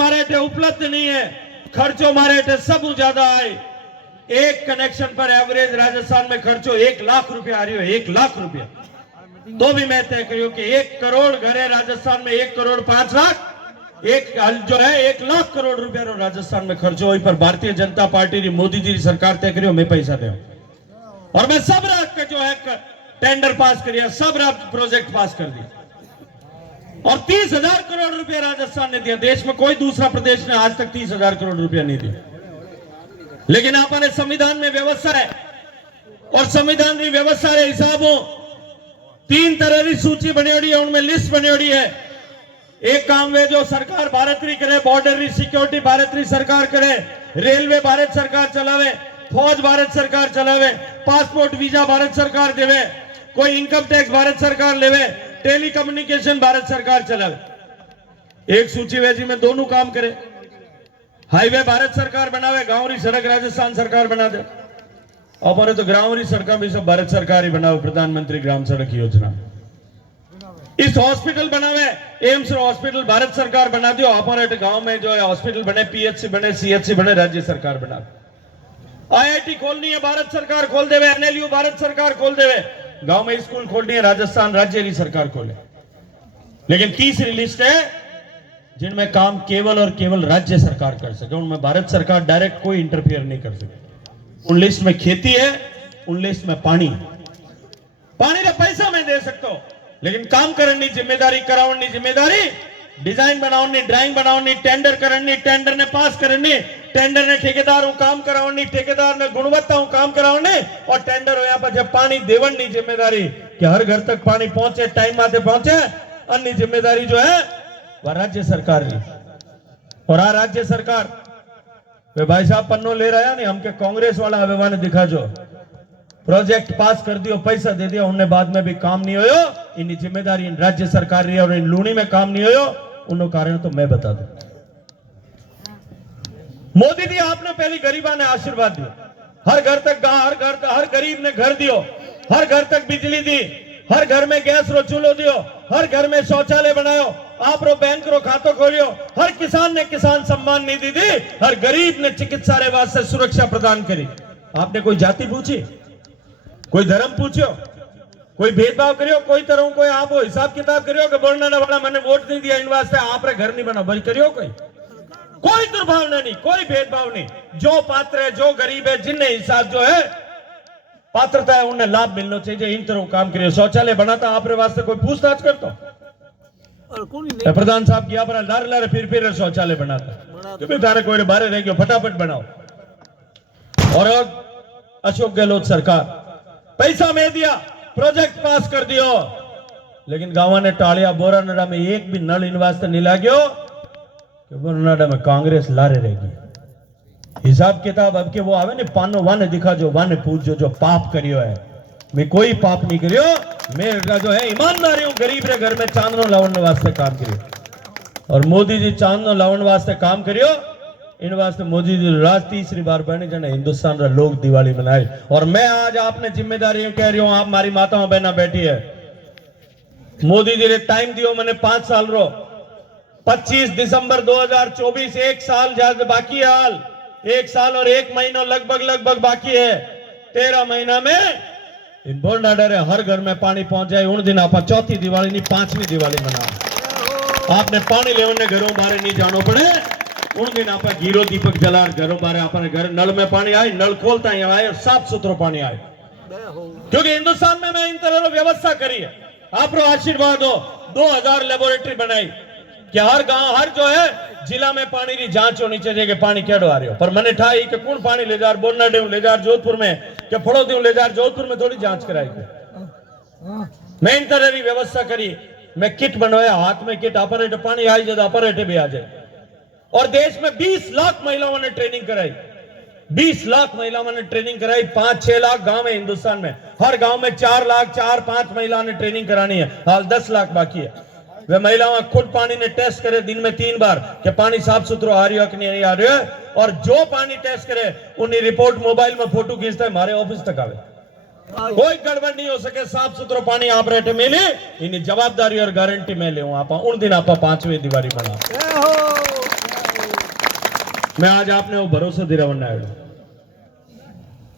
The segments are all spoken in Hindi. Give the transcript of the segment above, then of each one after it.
हमारे इतने उपलब्ध नहीं है, खर्चो हमारे इतने सब ज्यादा आए। एक कनेक्शन पर एवरेज राजस्थान में खर्चो 1 लाख रुपया आ रही हो, 1 लाख रुपया। तो भी मैं तय करूं कि 1 करोड़ घर है राजस्थान में, 1 करोड़ 5 लाख, एक जो है 1 लाख करोड़ रुपया रो राजस्थान में खर्चो हुई पर भारतीय जनता पार्टी री मोदी जी की सरकार तय करियो मैं पैसा दे और मैं सब रात जो है टेंडर पास करिया, सब रात प्रोजेक्ट पास कर दिया और 30,000 करोड़ रुपया राजस्थान ने दिया। देश में कोई दूसरा प्रदेश ने आज तक 30,000 करोड़ रुपया नहीं दिया। लेकिन आपने संविधान में व्यवस्था है और संविधान की व्यवस्था के हिसाबों 3 तरह की सूची बनी है, उनमें लिस्ट बनी है। एक काम वे जो सरकार भारत री करे, बॉर्डर री सिक्योरिटी भारत री सरकार करे, रेलवे भारत सरकार चलावे, फौज भारत सरकार चलावे, पासपोर्ट वीजा भारत सरकार देवे, कोई इनकम टैक्स भारत सरकार लेवे, टेलीकम्युनिकेशन भारत सरकार चलावे। एक सूची वे जी में दोनों काम करे। हाईवे भारत सरकार बनावे, गांव री सड़क राजस्थान सरकार बना दे। और तो गांव री सड़क भी सब भारत सरकार ही बनावे, प्रधानमंत्री ग्राम सड़क योजना। इस हॉस्पिटल बनावे, एम्स हॉस्पिटल भारत सरकार बना दियो। हमारे गांव में जो है हॉस्पिटल बने, पीएचसी बने, सीएचसी बने, राज्य सरकार बना। आईआईटी खोलनी है भारत सरकार खोल देवे, एनएलयू भारत सरकार खोल देवे। गांव में स्कूल खोलनी है राजस्थान राज्य की सरकार खोले। लेकिन तीसरी लिस्ट है जिनमें काम केवल और केवल राज्य सरकार कर सके, उनमें भारत सरकार डायरेक्ट कोई इंटरफियर नहीं कर सके। उन लिस्ट में खेती है, उन लिस्ट में पानी का पैसा मैं दे सकता हूं, लेकिन काम करने की जिम्मेदारी, कराने की जिम्मेदारी, डिजाइन बनाने, ड्राइंग बनाने, टेंडर करने, टेंडर ने पास करने, टेंडर ने ठेकेदार काम कराने, ठेकेदार ने गुणवत्ता काम कराने और टेंडर हो यहाँ पर जब पानी देवन की जिम्मेदारी कि हर घर तक पानी पहुंचे, टाइम आते पहुंचे, अन्य जिम्मेदारी जो है वह राज्य सरकार की। और आ राज्य सरकार वे भाई साहब पन्नो ले रहा है नहीं, हमके कांग्रेस वाला अभिमान दिखा जो प्रोजेक्ट पास कर दियो, पैसा दे दिया, उन्हें बाद में भी काम नहीं होयो। इन जिम्मेदारी इन राज्य सरकार रही और इन लूणी में काम नहीं होयो, उन कारण तो मैं बता दूं। मोदी जी आपने पहली गरीबा ने आशीर्वाद दियो, हर घर तक हर गरीब ने घर दियो, हर घर तक बिजली दी, हर घर में गैस रो चूल्हो दियो, हर घर में शौचालय बनायो, आप रो बैंक रो खातो खोलियो, हर किसान ने किसान सम्मान निधि दी, हर गरीब ने चिकित्सालय वास्ते सुरक्षा प्रदान करी। आपने कोई जाति पूछी, कोई धर्म पूछो, कोई भेदभाव करियो, कोई तरह कोई आप हिसाब किताब करियो कि बोलने वाला मैंने वोट नहीं दिया इन वास्ते आप रे घर नहीं बनाओ, भाई करियो कोई दुर्भावना नहीं, कोई भेदभाव नहीं। जो पात्र है, जो गरीब है, जिन्हें हिसाब जो है पात्रता है, उन्हें लाभ मिलना चाहिए। इन तरह काम करियो। शौचालय बनाता आप रे वास्ते कोई पूछताछ करता? प्रधान साहब किया पर लारे लारे फिर शौचालय बनाता तो तारे कोई बारे रह गयो, फटाफट बनाओ। और अशोक गहलोत सरकार पैसा में दिया, प्रोजेक्ट पास कर दियो, लेकिन गांव ने टालिया। बोरानाडा में एक भी नल इन वास्ते नहीं लागो कि बोरानाडा में कांग्रेस लारे रहेगी। हिसाब किताब अब के वो आवे ने पानो वाने दिखा जो, वाने पूछ जो पाप करियो है। मैं कोई पाप नहीं करियो, मेरा जो है ईमानदारी हूं, गरीब रे घर में चांदनो लावण वास्ते काम करियो। और मोदी जी चांदनो लावण वास्ते काम करियो, इन वास्ते मोदी जी राज तीसरी बार बने जने हिंदुस्तान रा लोग दिवाली मनाए। और मैं आज आपने जिम्मेदारी कह रही हूं, आप हमारी माताओं बहना बैठी है, मोदी जी ने टाइम दियो मैंने 5 साल रो, 25 दिसंबर 2024 1 साल ज्यादा बाकी है, हाल 1 साल और 1 महीना लगभग बाकी है। 13 महीना में इन बोरनाडा हर घर में पानी पहुंच जाए। उन दिन आप 4थी दिवाली नहीं 5वीं दिवाली मनाओ। आपने पानी ले घरों बारे नहीं जानो पड़े, उन दिन आप हीरो दीपक जला घरों बारे अपने घर नल में पानी आए, नल खोलता ही आए, साफ सुथरो पानी आए। क्योंकि हिंदुस्तान में मैं इन तरह व्यवस्था करी है, आप आशीर्वाद हो। 2000 लेबोरेटरी बनाई कि हर गांव हर जो है जिला में पानी की जांच होनी चाहिए कि पानी केड़ो आ रही हो। पर मैंने ठाई कि कौन पानी ले जा, बोरनाडे ले जा, जोधपुर में क्या फड़ोदी ले जा, जोधपुर में थोड़ी जांच कराएगी। मैं इन तरह की व्यवस्था करी, मैं किट बनवाया, हाथ में किट, ऑपरेटर पानी आई जाए ऑपरेटर भी आ जाए। और देश में 20 लाख महिलाओं ने ट्रेनिंग कराई, 20 लाख महिलाओं ने ट्रेनिंग कराई। 5-6 लाख गांव है हिंदुस्तान में, हर गांव में 4 लाख 4-5 महिलाओं ने ट्रेनिंग करानी है, हाल 10 लाख बाकी है। वे महिलाओं खुद पानी ने टेस्ट करे दिन में 3 बार कि पानी साफ सुथरा आ रही हो कि नहीं आ रही है। और जो पानी टेस्ट करे उन्हें रिपोर्ट मोबाइल में फोटो खींचता है, हमारे ऑफिस तक आवे, कोई गड़बड़ नहीं हो सके, साफ सुथरा पानी आप रेटे मिले। इन जवाबदारी और गारंटी मैं ले आप उन दिन आप 5वीं दिवाली बना। मैं आज आपने वो भरोसा दिला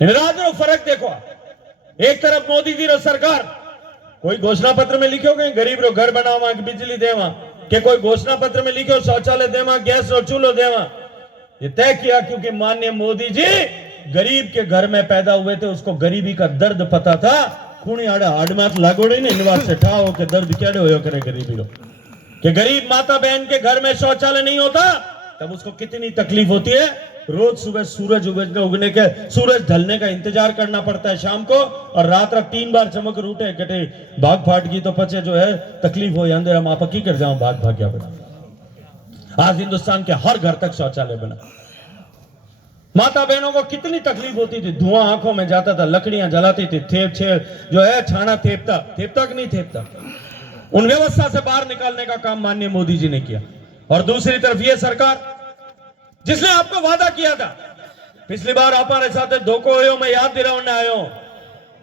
इन फर्क देखो। एक तरफ मोदी जी रो सरकार कोई घोषणा पत्र में लिखो कहीं गरीब रो घर बनावा, बिजली देवा, के कोई घोषणा पत्र में लिखो शौचालय देवा, गैस रो चूल्हो देवा। ये तय किया क्योंकि माननीय मोदी जी गरीब के घर में पैदा हुए थे, उसको गरीबी का दर्द पता था। खूनी आड़े हाड में लागोड़े ने इनवास से ठाओ के दर्द क्या होयो करे गरीबी रो, कि गरीब माता बहन के घर में शौचालय नहीं होता तब उसको कितनी तकलीफ होती है। रोज सुबह सूरज उगने के सूरज ढलने का इंतजार करना पड़ता है शाम को, और रात 3 बार चमक रूटे कटे भाग फाट गई तो पचे जो है तकलीफ हो अंधेरा माँ पक्की कर जाऊं भाग भाग क्या बना। आज हिंदुस्तान के हर घर तक शौचालय बना। माता बहनों को कितनी तकलीफ होती थी, धुआं आंखों में जाता था, लकड़ियां जलाती थी, थेप जो है छाना थेपता कि नहीं थेपता। उन व्यवस्था से बाहर निकालने का काम माननीय मोदी जी ने किया। और दूसरी तरफ ये सरकार जिसने आपको वादा किया था, पिछली बार हमारे साथ धोखा हुआ, मैं याद दिलाने आया हूं,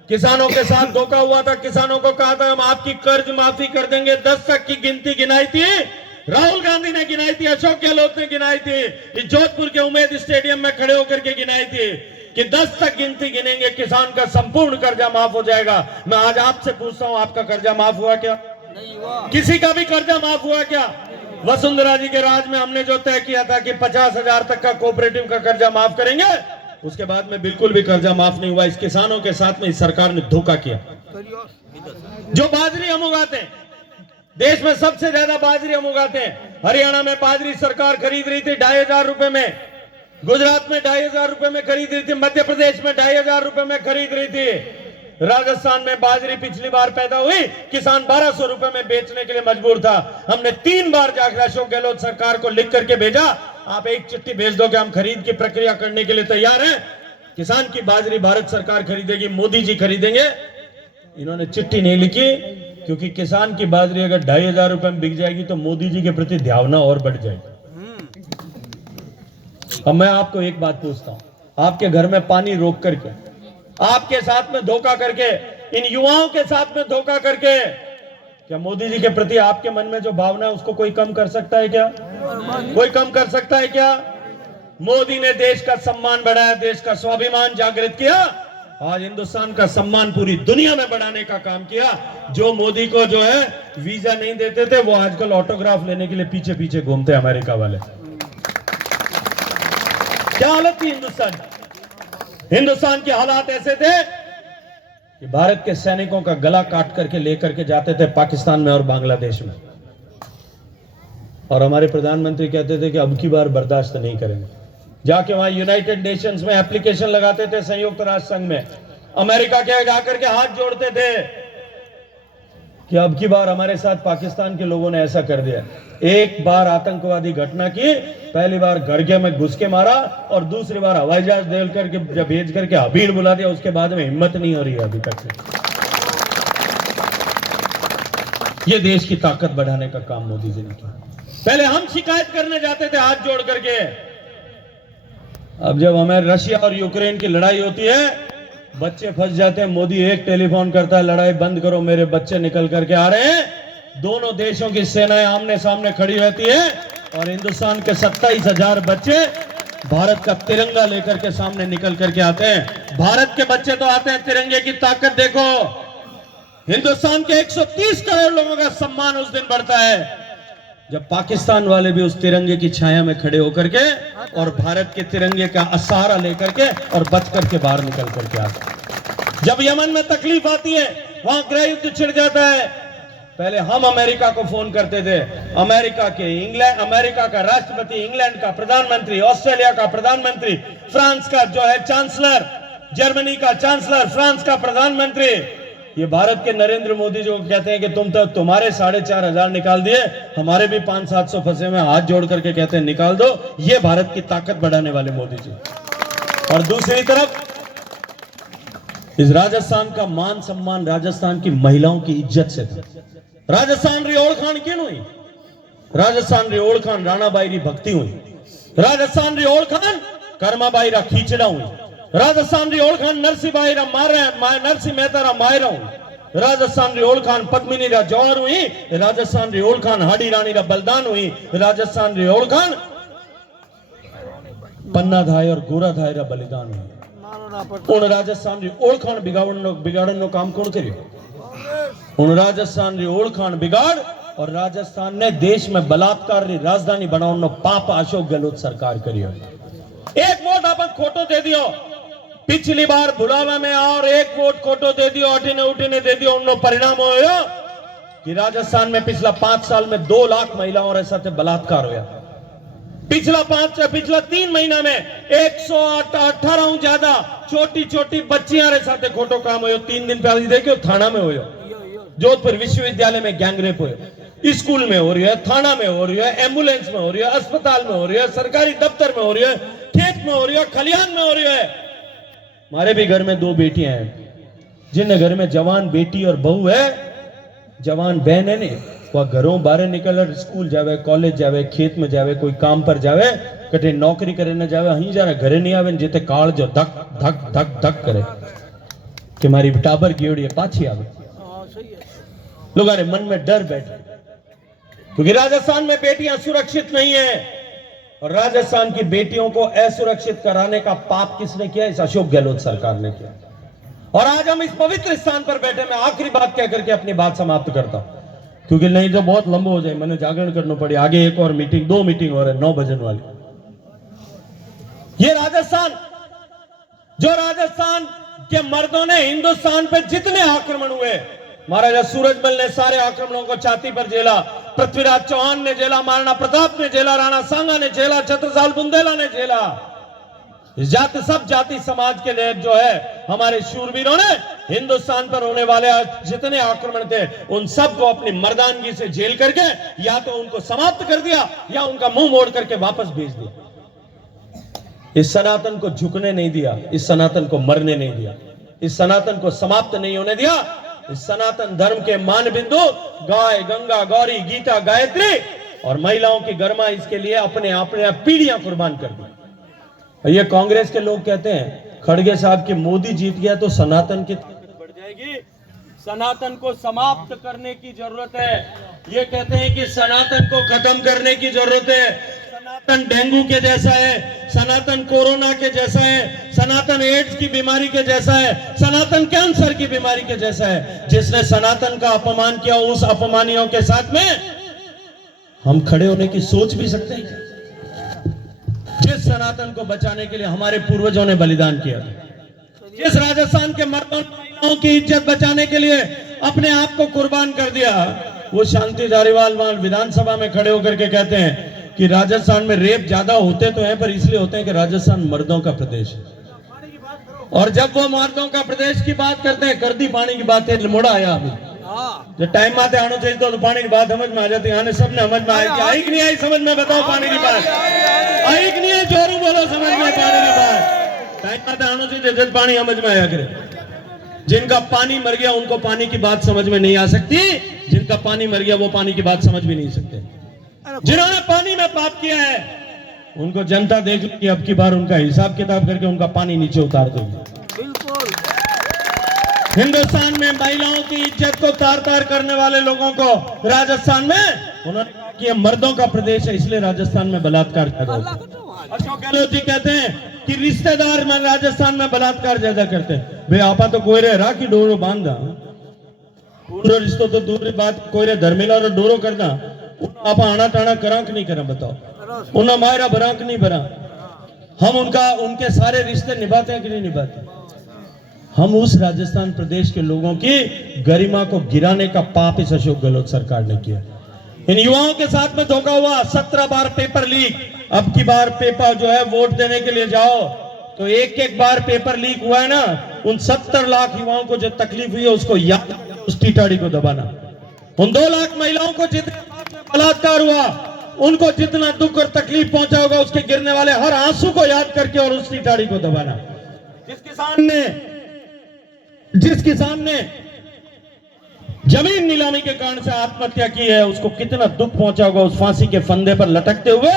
किसानों के साथ धोखा हुआ था। किसानों को कहा था हम आपकी कर्ज माफी कर देंगे। 10 तक की गिनती गिनाई थी, राहुल गांधी ने गिनाई थी, अशोक गहलोत ने गिनाई थी, जोधपुर के उमेद स्टेडियम में खड़े होकर के गिनाई थी कि 10 तक गिनती गिनेंगे किसान का संपूर्ण कर्जा माफ हो जाएगा। मैं आज आपसे पूछता हूं, आपका कर्जा माफ हुआ क्या? नहीं हुआ। किसी का भी कर्जा माफ हुआ क्या? वसुंधरा जी के राज में हमने जो तय किया था कि 50,000 तक का कोऑपरेटिव का कर्जा माफ करेंगे, उसके बाद में बिल्कुल भी कर्जा माफ नहीं हुआ। इस किसानों के साथ में इस सरकार ने धोखा किया। जो बाजरी हम उगाते हैं, देश में सबसे ज्यादा बाजरी हम उगाते हैं। हरियाणा में बाजरी सरकार खरीद रही थी 2,500 रुपए में, गुजरात में 2,500 रुपए में खरीद रही थी, मध्य प्रदेश में 2,500 रुपए में खरीद रही थी। राजस्थान में बाजरी पिछली बार पैदा हुई, किसान 1,200 रुपए में बेचने के लिए मजबूर था। हमने 3 बार जाकर अशोक गहलोत सरकार को लिख करके भेजा, आप एक चिट्ठी भेज दो कि हम खरीद की प्रक्रिया करने के लिए तैयार हैं। किसान की बाजरी भारत सरकार खरीदेगी, मोदी जी खरीदेंगे। इन्होंने चिट्ठी नहीं लिखी क्योंकि किसान की बाजरी अगर 2,500 रुपए में बिक जाएगी तो मोदी जी के प्रति भावना और बढ़ जाएगी। अब मैं आपको एक बात पूछता हूं, आपके घर में पानी रोक करके, आपके साथ में धोखा करके, इन युवाओं के साथ में धोखा करके, क्या मोदी जी के प्रति आपके मन में जो भावना है उसको कोई कम कर सकता है क्या? कोई कम कर सकता है क्या? मोदी ने देश का सम्मान बढ़ाया, देश का स्वाभिमान जागृत किया। आज हिंदुस्तान का सम्मान पूरी दुनिया में बढ़ाने का काम किया। जो मोदी को जो है वीजा नहीं देते थे, वो आजकल ऑटोग्राफ लेने के लिए पीछे पीछे घूमते हैं अमेरिका वाले। क्या हालत थी हिंदुस्तान की? हिंदुस्तान के हालात ऐसे थे कि भारत के सैनिकों का गला काट करके लेकर के जाते थे पाकिस्तान में और बांग्लादेश में, और हमारे प्रधानमंत्री कहते थे कि अब की बार बर्दाश्त नहीं करेंगे। जाके वहां यूनाइटेड नेशंस में एप्लीकेशन लगाते थे, संयुक्त राष्ट्र संघ में, अमेरिका के जाकर के हाथ जोड़ते थे कि अब की बार हमारे साथ पाकिस्तान के लोगों ने ऐसा कर दिया। एक बार आतंकवादी घटना की, पहली बार घर में घुस के मारा और दूसरी बार हवाई जहाज देख करके जब भेज करके हबील बुला दिया, उसके बाद में हिम्मत नहीं हो रही है अभी तक से। ये देश की ताकत बढ़ाने का काम मोदी जी ने किया। पहले हम शिकायत करने जाते थे हाथ जोड़ करके, अब जब हमें रशिया और यूक्रेन की लड़ाई होती है, बच्चे फंस जाते हैं, मोदी एक टेलीफोन करता है, लड़ाई बंद करो, मेरे बच्चे निकल करके आ रहे हैं। दोनों देशों की सेनाएं आमने सामने खड़ी रहती है और हिंदुस्तान के 27,000 बच्चे भारत का तिरंगा लेकर के सामने निकल करके आते हैं। भारत के बच्चे तो आते हैं, तिरंगे की ताकत देखो। हिंदुस्तान के 130 करोड़ लोगों का सम्मान उस दिन बढ़ता है जब पाकिस्तान वाले भी उस तिरंगे की छाया में खड़े होकर के और भारत के तिरंगे का असहारा लेकर के और बच करके बाहर निकल करके आते। जब यमन में तकलीफ आती है, वहां गृह युद्ध छिड़ जाता है, पहले हम अमेरिका को फोन करते थे। अमेरिका का राष्ट्रपति, इंग्लैंड का प्रधानमंत्री, ऑस्ट्रेलिया का प्रधानमंत्री, फ्रांस का जो है चांसलर, जर्मनी का चांसलर, फ्रांस का प्रधानमंत्री, ये भारत के नरेंद्र मोदी जो कहते हैं कि तुम तो तुम्हारे 4,500 निकाल दिए, हमारे भी 500-700 फंसे में, हाथ जोड़ करके कहते हैं निकाल दो। ये भारत की ताकत बढ़ाने वाले मोदी जी। और दूसरी तरफ इस राजस्थान का मान सम्मान राजस्थान की महिलाओं की इज्जत से था। राजस्थान री ओळखाण क्यों हुई? राजस्थान री ओळखाण राणाबाई री भक्ति हुई। राजस्थान री ओळखाण कर्माबाई रा खींचड़ा हुई। राजस्थान री ओळखाण नरसिंहबाई रा नरसिंह मेहता रा मायरा हुई। राजस्थान री ओळखाण पद्मिनी रा जौहर हुई। राजस्थान री ओळखाण हाड़ी रानी रा बलिदान हुई। राजस्थान री ओळखाण पन्ना थाय और गोरा थाय रा बलिदान है। उन राजस्थान री ओळखाण बिगाड़नो काम कौन करियो? उन राजस्थान री ओळखाण बिगाड़ और राजस्थान ने देश में बलात्कार री राजधानी बनावनो पाप अशोक गहलोत सरकार करियो। एक वोट अपन खोटो दे दियो, पिछली बार बुलावा में और एक वोट खोटो दे दियो, उठीने दे दियो। उन्नो परिणाम होयो कि राजस्थान में पिछला 5 साल में 2 लाख महिलाओं रे साथे बलात्कार होया। पिछला 3 महीना में 118 ज्यादा छोटी बच्चियां रे साथे खोटो काम होयो। 3 दिन पहले देखियो थाना में होयो, जोधपुर विश्वविद्यालय में गैंगरेप होयो, स्कूल में हो रही है, थाना में हो रही है, एम्बुलेंस में हो रही है, अस्पताल में हो रही है, सरकारी दफ्तर में हो रही है, खेत में हो रही है, खलियान में हो रही है। हमारे भी घर में 2 बेटियां हैं, जिन घर में जवान बेटी और बहू है, जवान बहन है ने, वह घरों बाहर निकल स्कूल जावे, कॉलेज जावे, खेत में जावे, कोई काम पर जावे, कटे नौकरी करे न जावे, अहीं जा घरे नहीं आवे, जेते काल जो धक धक धक धक करे कि मारी टाबर गेवड़ी पाछी आवे। लोगों के मन में डर बैठे, क्योंकि राजस्थान में बेटियां सुरक्षित नहीं है। और राजस्थान की बेटियों को असुरक्षित कराने का पाप किसने किया? इस अशोक गहलोत सरकार ने किया। और आज हम इस पवित्र स्थान पर बैठे, मैं आखिरी बात कह करके अपनी बात समाप्त करता हूं, क्योंकि नहीं तो बहुत लंबा हो जाए, मैंने जागरण करना पड़ी। आगे एक और मीटिंग, 2 मीटिंग हो रहे, 9 बजने वाली। ये राजस्थान, जो राजस्थान के मर्दों ने हिंदुस्तान पे जितने आक्रमण हुए, महाराजा सूरजमल ने सारे आक्रमणों को छाती पर झेला, पृथ्वीराज चौहान ने झेला, महाराणा प्रताप ने झेला, राणा सांगा ने झेला, छत्रसाल बुंदेला ने झेला। सब जाति समाज के लिए जो है हमारे शूरवीरों ने हिंदुस्तान पर होने वाले जितने आक्रमण थे, उन सबको अपनी मर्दानगी से झेल करके या तो उनको समाप्त कर दिया या उनका मुंह मोड़ करके वापस भेज दिया। इस सनातन को झुकने नहीं दिया, इस सनातन को मरने नहीं दिया, इस सनातन को समाप्त नहीं होने दिया। इस सनातन धर्म के मान बिंदु गाय, गंगा, गौरी, गीता, गायत्री और महिलाओं की गरिमा, इसके लिए अपने पीढ़ियां कुर्बान कर दी। ये कांग्रेस के लोग कहते हैं खड़गे साहब कि मोदी जीत गया तो सनातन की बढ़ जाएगी, सनातन को समाप्त करने की जरूरत है। ये कहते हैं कि सनातन को खत्म करने की जरूरत है। सनातन डेंगू के जैसा है, सनातन कोरोना के जैसा है, सनातन एड्स की बीमारी के जैसा है, सनातन कैंसर की बीमारी के जैसा है। जिसने सनातन का अपमान किया, उस अपमानियों के साथ में हम खड़े होने की सोच भी सकते हैं? जिस सनातन को बचाने के लिए हमारे पूर्वजों ने बलिदान किया, जिस राजस्थान के मर्दों महिलाओं की इज्जत बचाने के लिए अपने आप को कुर्बान कर दिया, वो शांति धारीवाल वहां विधानसभा में खड़े होकर के कहते हैं कि राजस्थान में रेप ज्यादा होते तो हैं, पर इसलिए होते हैं कि राजस्थान मर्दों का प्रदेश है। और जब वो मर्दों का प्रदेश की बात करते हैं, कर दी पानी की बात है, मुड़ा आया अभी जब टाइम आते आना चाहिए तो पानी की बात समझ में आ जाती है। सबने समझ में आई कि आई कि नहीं आई समझ में? बताओ पानी की बात आई कि नहीं है? जोरू बोलो समझ में पानी की बात। टाइम आते आना चाहिए जब पानी समझ में आया करे। जिनका पानी मर गया उनको पानी की बात समझ में नहीं आ सकती, जिनका पानी मर गया वो पानी की बात समझ भी नहीं सकते। जिन्होंने पानी में पाप किया है उनको जनता देख लेगी, अब की बार उनका हिसाब किताब करके उनका पानी नीचे उतार देगी। बिल्कुल। हिंदुस्तान में महिलाओं की इज्जत को तार तार करने वाले लोगों को राजस्थान में उन्होंने कहा कि यह मर्दों का प्रदेश है, इसलिए राजस्थान में बलात्कार ज्यादा होता है। अशोक गहलोत जी कहते हैं कि रिश्तेदार में राजस्थान में बलात्कार ज्यादा करते हैं। भाई आपा तो कोयरे राखी डोरो बांधा, पूरा रिश्तो तो दूर बात, कोयरे धर्मिला और डोरो करना, आप आना टाना करांक नहीं करा, बताओ उन्हें मायरा भरांक नहीं भरा। हम उनके सारे रिश्ते निभाते हैं कि नहीं निभाते? हम उस राजस्थान प्रदेश के लोगों की गरिमा को गिराने का पाप इस अशोक गहलोत सरकार ने किया। इन युवाओं के साथ में धोखा हुआ। 17 बार पेपर लीक। अब की बार पेपर जो है वोट देने के लिए जाओ तो एक बार पेपर लीक हुआ है ना, उन 70 लाख युवाओं को जो तकलीफ हुई है उसको याद, उस टीटाड़ी को दबाना। उन 2 लाख महिलाओं को जितने बलात्कार हुआ, उनको जितना दुख और तकलीफ पहुंचा होगा, उसके गिरने वाले हर आंसू को याद करके और उस टीटाड़ी को दबाना। जिस किसान ने जमीन नीलामी के कारण से आत्महत्या की है, उसको कितना दुख पहुंचा होगा उस फांसी के फंदे पर लटकते हुए,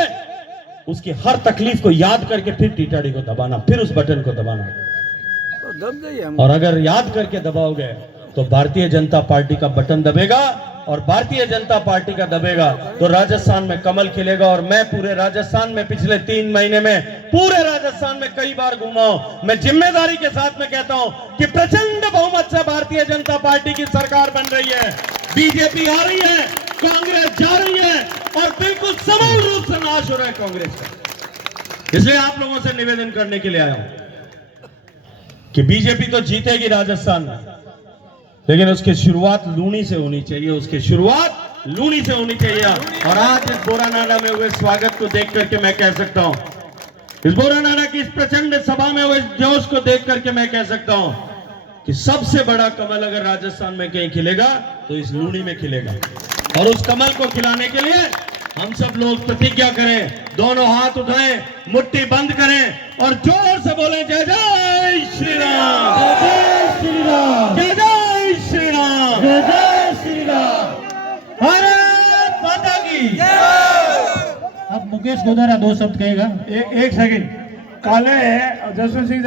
उसकी हर तकलीफ को याद करके फिर टीटाड़ी को दबाना, फिर उस बटन को दबाना। और अगर याद करके दबाओगे तो भारतीय जनता पार्टी का बटन दबेगा और भारतीय जनता पार्टी का दबेगा तो राजस्थान में कमल खिलेगा। और मैं पूरे राजस्थान में पिछले 3 महीने में पूरे राजस्थान में कई बार घूमा हूं। मैं जिम्मेदारी के साथ में कहता हूं कि प्रचंड बहुमत से भारतीय जनता पार्टी की सरकार बन रही है। बीजेपी आ रही है, कांग्रेस जा रही है और बिल्कुल समूल रूप से नाश हो रहा है कांग्रेस का। इसलिए आप लोगों से निवेदन करने के लिए आया हूं कि बीजेपी तो जीतेगी राजस्थान में, लेकिन उसकी शुरुआत लूनी से होनी चाहिए, उसकी शुरुआत लूनी से होनी चाहिए। और आज इस बोरानाडा में हुए स्वागत को देख करके मैं कह सकता हूं, इस बोरानाडा की इस प्रचंड सभा में हुए जोश को देख करके मैं कह सकता हूं कि सबसे बड़ा कमल अगर राजस्थान में कहीं खिलेगा तो इस लूनी में खिलेगा। और उस कमल को खिलाने के लिए हम सब लोग प्रतिज्ञा करें, दोनों हाथ उठाएं, मुट्ठी बंद करें और जोर से बोलें जय जय श्री राम, जय श्री राम, जय जय श्री राम, जय जय श्री राम। भारत माता की। अब मुकेश गोदारा 2 शब्द कहेगा। एक सेकंड, काले जसवंत सिंह